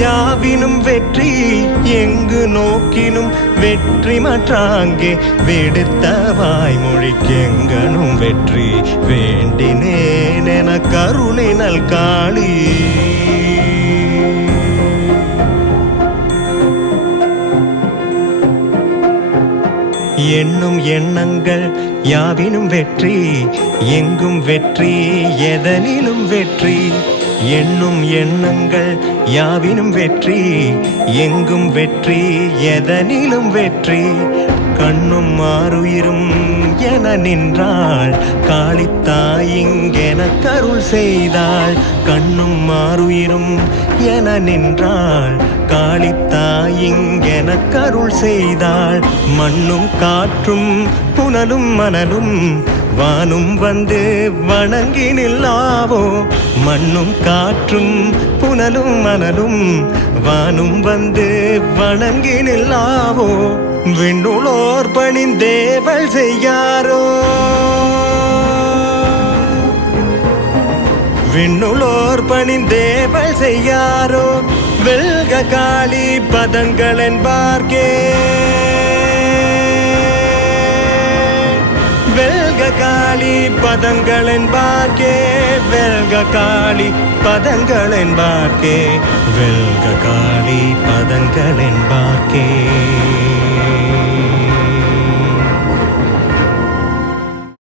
யாவினும் வெற்றி எங்கு நோக்கினும் வெற்றி மற்றாங்கே. வெடுத்த வாய்மொழிக்கெங்கனும் வெற்றி வேண்டினேன் என கருணை நல் காளி. எண்ணும் எண்ணங்கள் யாவினும் வெற்றி எங்கும் வெற்றி எதனிலும் வெற்றி. எண்ணும் எண்ணங்கள் யாவினும் வெற்றி எங்கும் வெற்றி எதனிலும் வெற்றி. கண்ணும் மாறுயிரும் என நின்றாள் காளித்தாயிங்கென கருள் செய்தாள். கண்ணும் மாறுயிரும் என நின்றாள் காளித்தாயிங்கென கருள் செய்தாள். மண்ணும் காற்றும் புனலும் மணலும் வானும் வந்து வணங்கி நில்லாவோ மண்ணும் காற்றும் புனலும் மணலும் வானும் வந்து வணங்கி நில்லாவோ விண்ணுளோர் பணிந்தேவள் செய்யாரோ? விண்ணுளோர் பணிந்தேவள் செய்யாரோ? வெல்க காளி பதங்கள் என்பார்கே வெல்க காளி பதங்கள் என்பார்க்கே வெல்க காளி பதங்கள் என்பார்க்கே வெல்க காளி பதங்கள் என்பார்க்கே